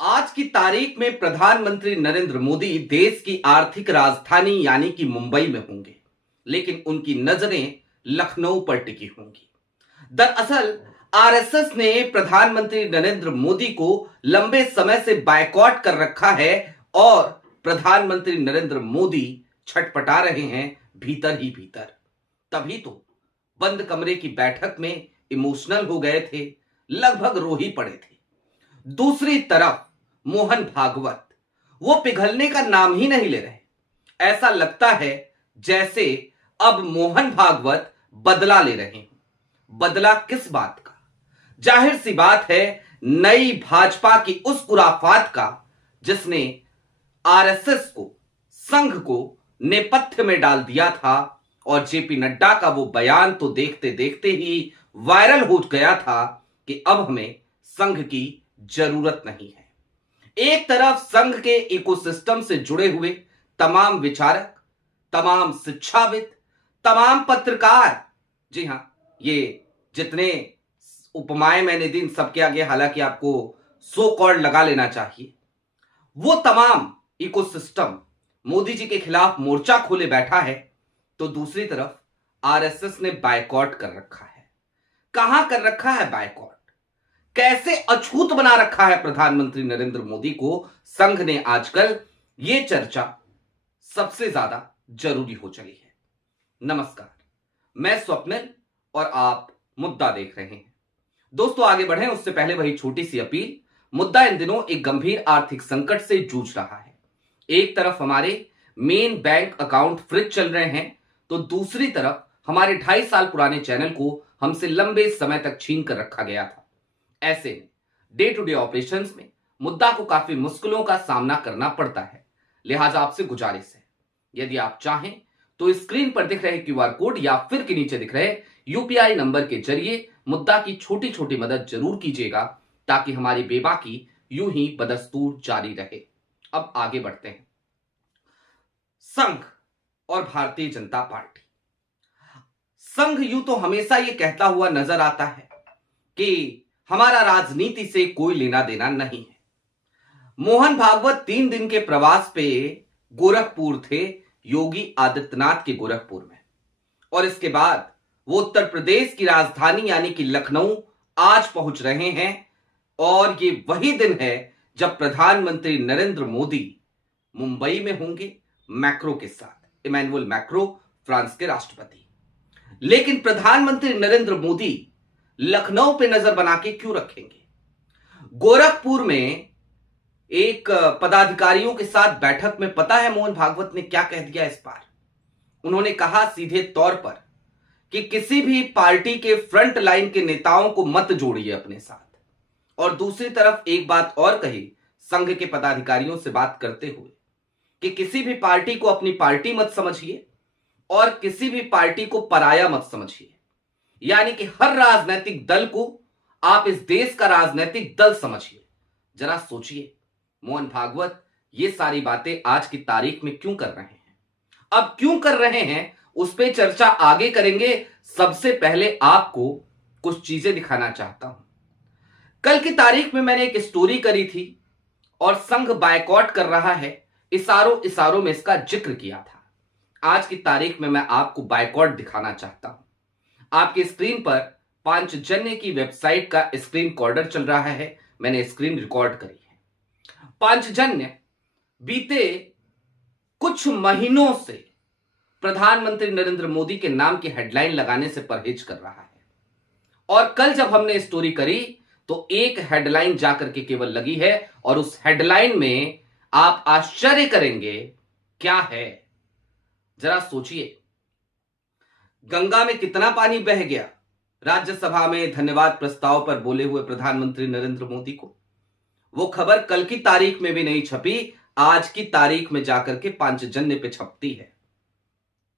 आज की तारीख में प्रधानमंत्री नरेंद्र मोदी देश की आर्थिक राजधानी यानी कि मुंबई में होंगे, लेकिन उनकी नजरें लखनऊ पर टिकी होंगी। दरअसल आरएसएस ने प्रधानमंत्री नरेंद्र मोदी को लंबे समय से बायकॉट कर रखा है और प्रधानमंत्री नरेंद्र मोदी छटपटा रहे हैं भीतर ही भीतर। तभी तो बंद कमरे की बैठक में इमोशनल हो गए थे, लगभग रो ही पड़े थे। दूसरी तरफ मोहन भागवत वो पिघलने का नाम ही नहीं ले रहे। ऐसा लगता है जैसे अब मोहन भागवत बदला ले रहे हैं। बदला किस बात का? जाहिर सी बात है, नई भाजपा की उस खुराफात का जिसने आरएसएस को, संघ को नेपथ्य में डाल दिया था। और जेपी नड्डा का वो बयान तो देखते देखते ही वायरल हो गया था कि अब हमें संघ की जरूरत नहीं है। एक तरफ संघ के इकोसिस्टम से जुड़े हुए तमाम विचारक, तमाम शिक्षाविद, तमाम पत्रकार, जी हां, ये जितने उपमाएं मैंने दी सबके आगे हालांकि आपको सो कॉल्ड लगा लेना चाहिए, वो तमाम इकोसिस्टम मोदी जी के खिलाफ मोर्चा खोले बैठा है। तो दूसरी तरफ आरएसएस ने बायकॉट कर रखा है। कहां कर रखा है बायकॉट? कैसे अछूत बना रखा है प्रधानमंत्री नरेंद्र मोदी को संघ ने? आजकल यह चर्चा सबसे ज्यादा जरूरी हो चली है। नमस्कार, मैं स्वप्निल और आप मुद्दा देख रहे हैं। दोस्तों, आगे बढ़ें उससे पहले वही छोटी सी अपील। मुद्दा इन दिनों एक गंभीर आर्थिक संकट से जूझ रहा है। एक तरफ हमारे मेन बैंक अकाउंट फ्रीज चल रहे हैं, तो दूसरी तरफ हमारे 2.5 साल पुराने चैनल को हमसे लंबे समय तक छीन कर रखा गया था। ऐसे में डे टू डे ऑपरेशंस में मुद्दा को काफी मुश्किलों का सामना करना पड़ता है। लिहाजा आपसे गुजारिश है, यदि आप चाहें तो स्क्रीन पर दिख रहे क्यूआर कोड या फिर के नीचे दिख रहे यूपीआई नंबर के जरिए मुद्दा की छोटी छोटी मदद जरूर कीजिएगा, ताकि हमारी बेबाकी यूं ही बदस्तूर जारी रहे। अब आगे बढ़ते हैं। संघ और भारतीय जनता पार्टी। संघ यूं तो हमेशा ये कहता हुआ नजर आता है कि हमारा राजनीति से कोई लेना देना नहीं है। मोहन भागवत 3 दिन के प्रवास पे गोरखपुर थे, योगी आदित्यनाथ के गोरखपुर में, और इसके बाद वो उत्तर प्रदेश की राजधानी यानी कि लखनऊ आज पहुंच रहे हैं। और ये वही दिन है जब प्रधानमंत्री नरेंद्र मोदी मुंबई में होंगे मैक्रो के साथ। इमैनुअल मैक्रो फ्रांस के राष्ट्रपति। लेकिन प्रधानमंत्री नरेंद्र मोदी लखनऊ पे नजर बना के क्यों रखेंगे? गोरखपुर में एक पदाधिकारियों के साथ बैठक में पता है मोहन भागवत ने क्या कह दिया इस बार? उन्होंने कहा सीधे तौर पर कि किसी भी पार्टी के फ्रंट लाइन के नेताओं को मत जोड़िए अपने साथ। और दूसरी तरफ एक बात और कही संघ के पदाधिकारियों से बात करते हुए कि किसी भी पार्टी को अपनी पार्टी मत समझिए और किसी भी पार्टी को पराया मत समझिए। यानी कि हर राजनीतिक दल को आप इस देश का राजनीतिक दल समझिए। जरा सोचिए, मोहन भागवत ये सारी बातें आज की तारीख में क्यों कर रहे हैं? अब क्यों कर रहे हैं उस पर चर्चा आगे करेंगे। सबसे पहले आपको कुछ चीजें दिखाना चाहता हूं। कल की तारीख में मैंने एक स्टोरी करी थी और संघ बायकॉट कर रहा है, इशारों इशारों में इसका जिक्र किया था। आज की तारीख में मैं आपको बायकॉट दिखाना चाहता हूं। आपकी स्क्रीन पर पांचजन्य की वेबसाइट का स्क्रीन रिकॉर्डर चल रहा है, मैंने स्क्रीन रिकॉर्ड करी है। पांचजन्य बीते कुछ महीनों से प्रधानमंत्री नरेंद्र मोदी के नाम की हेडलाइन लगाने से परहेज कर रहा है। और कल जब हमने स्टोरी करी तो एक हेडलाइन जाकर के केवल लगी है, और उस हेडलाइन में आप आश्चर्य करेंगे क्या है। जरा सोचिए, गंगा में कितना पानी बह गया राज्यसभा में धन्यवाद प्रस्ताव पर बोले हुए प्रधानमंत्री नरेंद्र मोदी को। वो खबर कल की तारीख में भी नहीं छपी, आज की तारीख में जाकर के पांचजन्य पे छपती है।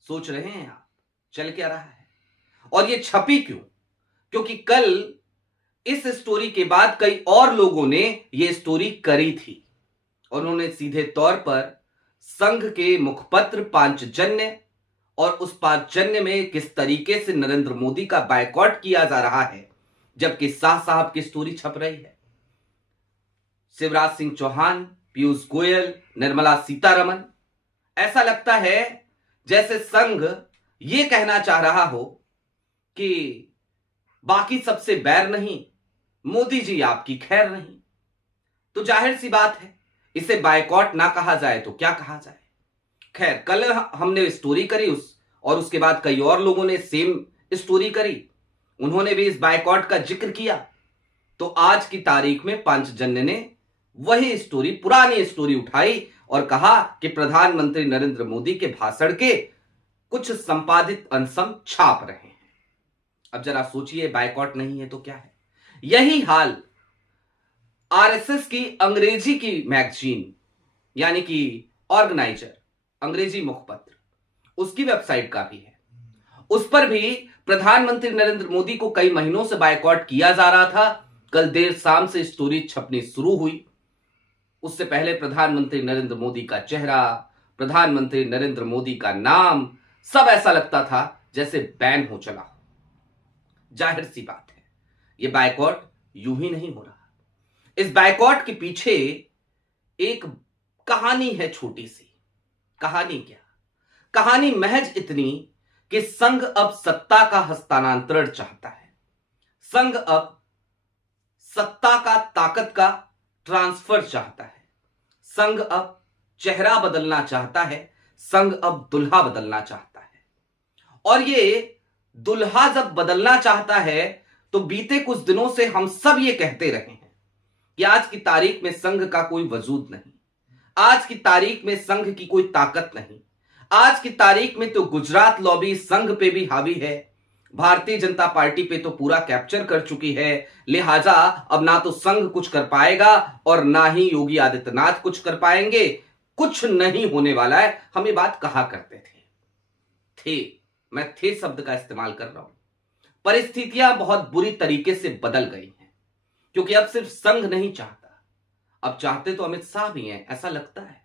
सोच रहे हैं आप चल क्या रहा है? और ये छपी क्यों? क्योंकि कल इस स्टोरी के बाद कई और लोगों ने ये स्टोरी करी थी और उन्होंने सीधे तौर पर संघ के मुखपत्र पांचजन्य और उस पांचजन्य में किस तरीके से नरेंद्र मोदी का बायकॉट किया जा रहा है, जबकि शाह साहब की स्टोरी छप रही है। शिवराज सिंह चौहान, पीयूष गोयल, निर्मला सीतारमण। ऐसा लगता है जैसे संघ ये कहना चाह रहा हो कि बाकी सबसे बैर नहीं, मोदी जी आपकी खैर नहीं। तो जाहिर सी बात है, इसे बायकॉट ना कहा जाए तो क्या कहा जाए। खैर, कल हमने स्टोरी करी और उसके बाद कई और लोगों ने सेम स्टोरी करी, उन्होंने भी इस बायकॉट का जिक्र किया। तो आज की तारीख में पांचजन्य ने वही स्टोरी, पुरानी स्टोरी उठाई और कहा कि प्रधानमंत्री नरेंद्र मोदी के भाषण के कुछ संपादित अंश छाप रहे हैं। अब जरा सोचिए, बायकॉट नहीं है तो क्या है। यही हाल आरएसएस की अंग्रेजी की मैगजीन यानी कि ऑर्गेनाइजर, अंग्रेजी मुखपत्र, उसकी वेबसाइट का भी है। उस पर भी प्रधानमंत्री नरेंद्र मोदी को कई महीनों से बायकॉट किया जा रहा था। कल देर शाम से स्टोरी छपनी शुरू हुई। उससे पहले प्रधानमंत्री नरेंद्र मोदी का चेहरा, प्रधानमंत्री नरेंद्र मोदी का नाम, सब ऐसा लगता था जैसे बैन हो चला हो। जाहिर सी बात है, यह बायकॉट यूं ही नहीं हो रहा। इस बायकॉट के पीछे एक कहानी है, छोटी सी कहानी। क्या कहानी? महज इतनी कि संघ अब सत्ता का हस्तांतरण चाहता है। संघ अब सत्ता का, ताकत का ट्रांसफर चाहता है। संघ अब चेहरा बदलना चाहता है। संघ अब दुल्हा बदलना चाहता है। और ये दुल्हा जब बदलना चाहता है तो बीते कुछ दिनों से हम सब ये कहते रहे हैं कि आज की तारीख में संघ का कोई वजूद नहीं, आज की तारीख में संघ की कोई ताकत नहीं, आज की तारीख में तो गुजरात लॉबी संघ पे भी हावी है, भारतीय जनता पार्टी पे तो पूरा कैप्चर कर चुकी है। लिहाजा अब ना तो संघ कुछ कर पाएगा और ना ही योगी आदित्यनाथ कुछ कर पाएंगे। कुछ नहीं होने वाला है। हम ये बात कहा करते थे। मैं थे शब्द का इस्तेमाल कर रहा हूं। परिस्थितियां बहुत बुरी तरीके से बदल गई हैं, क्योंकि अब सिर्फ संघ नहीं चाहता, अब चाहते तो अमित शाह भी हैं, ऐसा लगता है।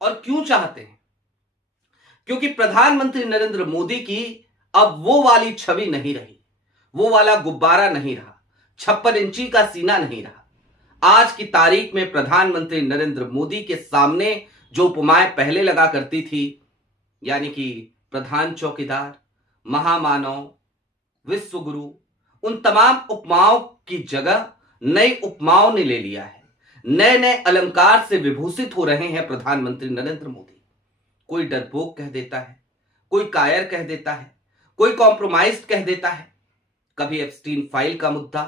और क्यों चाहते हैं? क्योंकि प्रधानमंत्री नरेंद्र मोदी की अब वो वाली छवि नहीं रही, वो वाला गुब्बारा नहीं रहा, 56 इंची का सीना नहीं रहा। आज की तारीख में प्रधानमंत्री नरेंद्र मोदी के सामने जो उपमाएं पहले लगा करती थी, यानी कि प्रधान चौकीदार, महामानव, विश्वगुरु, उन तमाम उपमाओं की जगह नई उपमाओं ने ले लिया है। नए नए अलंकार से विभूषित हो रहे हैं प्रधानमंत्री नरेंद्र मोदी। कोई डरपोक कह देता है, कोई कायर कह देता है, कोई कॉम्प्रोमाइज्ड कह देता है। कभी एप्स्टीन फाइल का मुद्दा,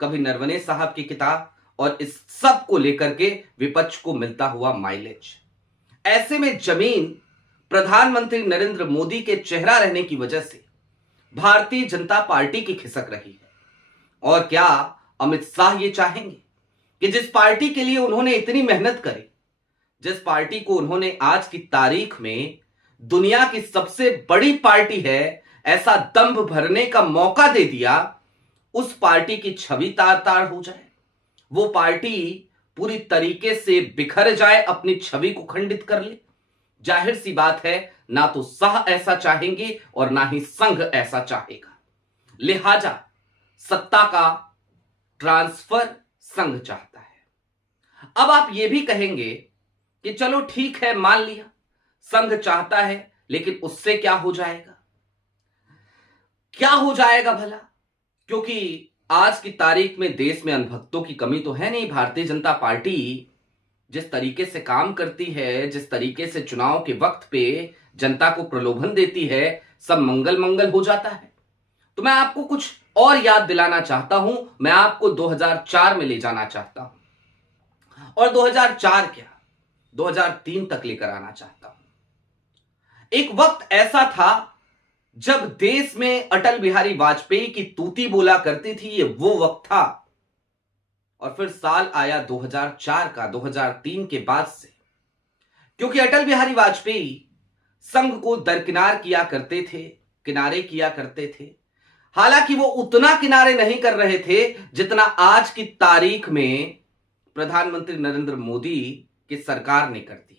कभी नरवणे साहब की किताब, और इस सब को लेकर के विपक्ष को मिलता हुआ माइलेज। ऐसे में जमीन प्रधानमंत्री नरेंद्र मोदी के चेहरा रहने की वजह से भारतीय जनता पार्टी की खिसक रही है। और क्या अमित शाह ये चाहेंगे कि जिस पार्टी के लिए उन्होंने इतनी मेहनत करी, जिस पार्टी को उन्होंने आज की तारीख में दुनिया की सबसे बड़ी पार्टी है ऐसा दंभ भरने का मौका दे दिया, उस पार्टी की छवि तार तार हो जाए, वो पार्टी पूरी तरीके से बिखर जाए, अपनी छवि को खंडित कर ले? जाहिर सी बात है, ना तो शाह ऐसा चाहेंगे और ना ही संघ ऐसा चाहेगा। लिहाजा सत्ता का ट्रांसफर संघ चाहता है। अब आप ये भी कहेंगे कि चलो ठीक है, मान लिया संघ चाहता है, लेकिन उससे क्या हो जाएगा? क्या हो जाएगा भला? क्योंकि आज की तारीख में देश में अनुभक्तों की कमी तो है नहीं। भारतीय जनता पार्टी जिस तरीके से काम करती है, जिस तरीके से चुनाव के वक्त पे जनता को प्रलोभन देती है, सब मंगल मंगल हो जाता है। तो मैं आपको कुछ और याद दिलाना चाहता हूं, मैं आपको 2004 में ले जाना चाहता हूं, और 2004 क्या 2003 तक लेकर आना चाहता हूं। एक वक्त ऐसा था जब देश में अटल बिहारी वाजपेयी की तूती बोला करती थी, ये वो वक्त था। और फिर साल आया 2004 का, 2003 के बाद से, क्योंकि अटल बिहारी वाजपेयी संघ को दरकिनार किया करते थे, किनारे किया करते थे। हालांकि वो उतना किनारे नहीं कर रहे थे जितना आज की तारीख में प्रधानमंत्री नरेंद्र मोदी की सरकार ने कर दिया।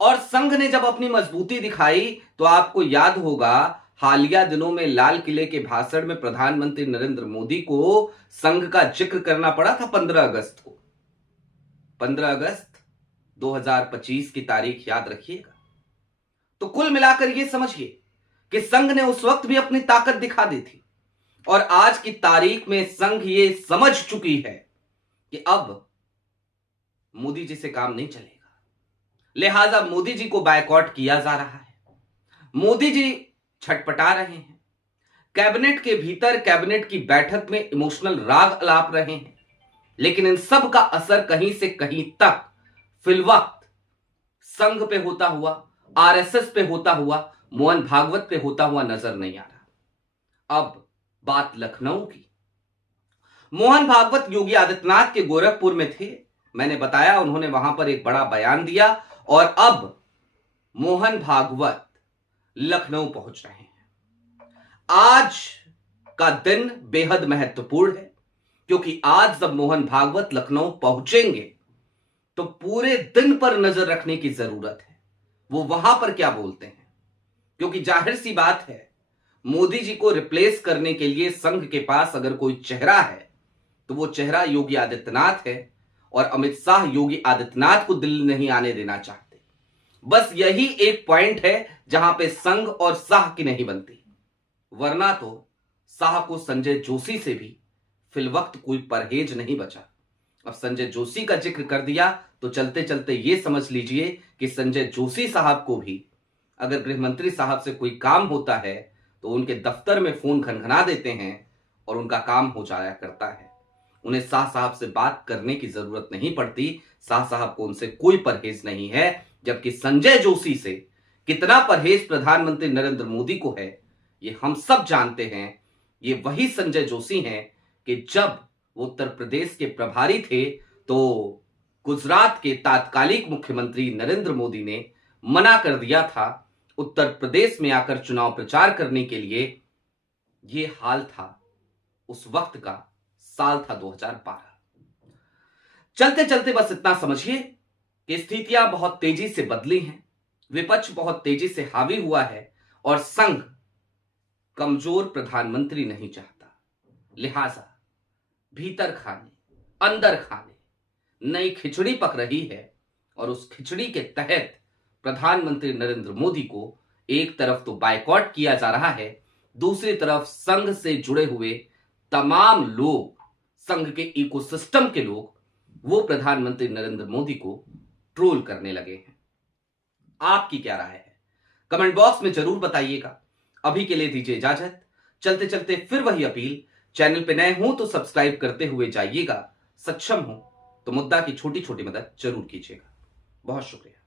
और संघ ने जब अपनी मजबूती दिखाई तो आपको याद होगा, हालिया दिनों में लाल किले के भाषण में प्रधानमंत्री नरेंद्र मोदी को संघ का जिक्र करना पड़ा था 15 अगस्त को। 15 अगस्त 2025 की तारीख याद रखिएगा। तो कुल मिलाकर यह समझिए कि संघ ने उस वक्त भी अपनी ताकत दिखा दी थी और आज की तारीख में संघ ये समझ चुकी है कि अब मोदी जी से काम नहीं चलेगा, लिहाजा मोदी जी को बायकॉट किया जा रहा है। मोदी जी छटपटा रहे हैं, कैबिनेट के भीतर कैबिनेट की बैठक में इमोशनल राग अलाप रहे हैं, लेकिन इन सब का असर कहीं से कहीं तक फिलवक्त संघ पे होता हुआ, आरएसएस पे होता हुआ, मोहन भागवत पे होता हुआ नजर नहीं आ रहा। अब बात लखनऊ की। मोहन भागवत योगी आदित्यनाथ के गोरखपुर में थे, मैंने बताया, उन्होंने वहां पर एक बड़ा बयान दिया और अब मोहन भागवत लखनऊ पहुंच रहे हैं। आज का दिन बेहद महत्वपूर्ण है क्योंकि आज जब मोहन भागवत लखनऊ पहुंचेंगे तो पूरे दिन पर नजर रखने की जरूरत है वो वहां पर क्या बोलते हैं, क्योंकि जाहिर सी बात है मोदी जी को रिप्लेस करने के लिए संघ के पास अगर कोई चेहरा है तो वो चेहरा योगी आदित्यनाथ है और अमित शाह योगी आदित्यनाथ को दिल्ली नहीं आने देना चाहते। बस यही एक पॉइंट है जहां पे संघ और शाह की नहीं बनती, वरना तो शाह को संजय जोशी से भी फिलवक्त कोई परहेज नहीं बचा। अब संजय जोशी का जिक्र कर दिया तो चलते चलते यह समझ लीजिए कि संजय जोशी साहब को भी अगर गृहमंत्री साहब से कोई काम होता है तो उनके दफ्तर में फोन घनघना देते हैं और उनका काम हो जाया करता है। उन्हें शाह साहब से बात करने की जरूरत नहीं पड़ती, शाह साहब को उनसे कोई परहेज नहीं है। जबकि संजय जोशी से कितना परहेज प्रधानमंत्री नरेंद्र मोदी को है ये हम सब जानते हैं। ये वही संजय जोशी हैं कि जब वो उत्तर प्रदेश के प्रभारी थे तो गुजरात के तात्कालिक मुख्यमंत्री नरेंद्र मोदी ने मना कर दिया था उत्तर प्रदेश में आकर चुनाव प्रचार करने के लिए। ये हाल था उस वक्त का, साल था 2012। चलते चलते बस इतना समझिए कि स्थितियां बहुत तेजी से बदली हैं, विपक्ष बहुत तेजी से हावी हुआ है और संघ कमजोर प्रधानमंत्री नहीं चाहता। लिहाजा भीतर खाने अंदर खाने नई खिचड़ी पक रही है और उस खिचड़ी के तहत प्रधानमंत्री नरेंद्र मोदी को एक तरफ तो बायकॉट किया जा रहा है, दूसरी तरफ संघ से जुड़े हुए तमाम लोग, संघ के इकोसिस्टम के लोग, वो प्रधानमंत्री नरेंद्र मोदी को ट्रोल करने लगे हैं। आपकी क्या राय है कमेंट बॉक्स में जरूर बताइएगा। अभी के लिए दीजिए इजाजत। चलते चलते फिर वही अपील, चैनल पे नए हो तो सब्सक्राइब करते हुए जाइएगा, सक्षम हो तो मुद्दा की छोटी छोटी मदद जरूर कीजिएगा। बहुत शुक्रिया।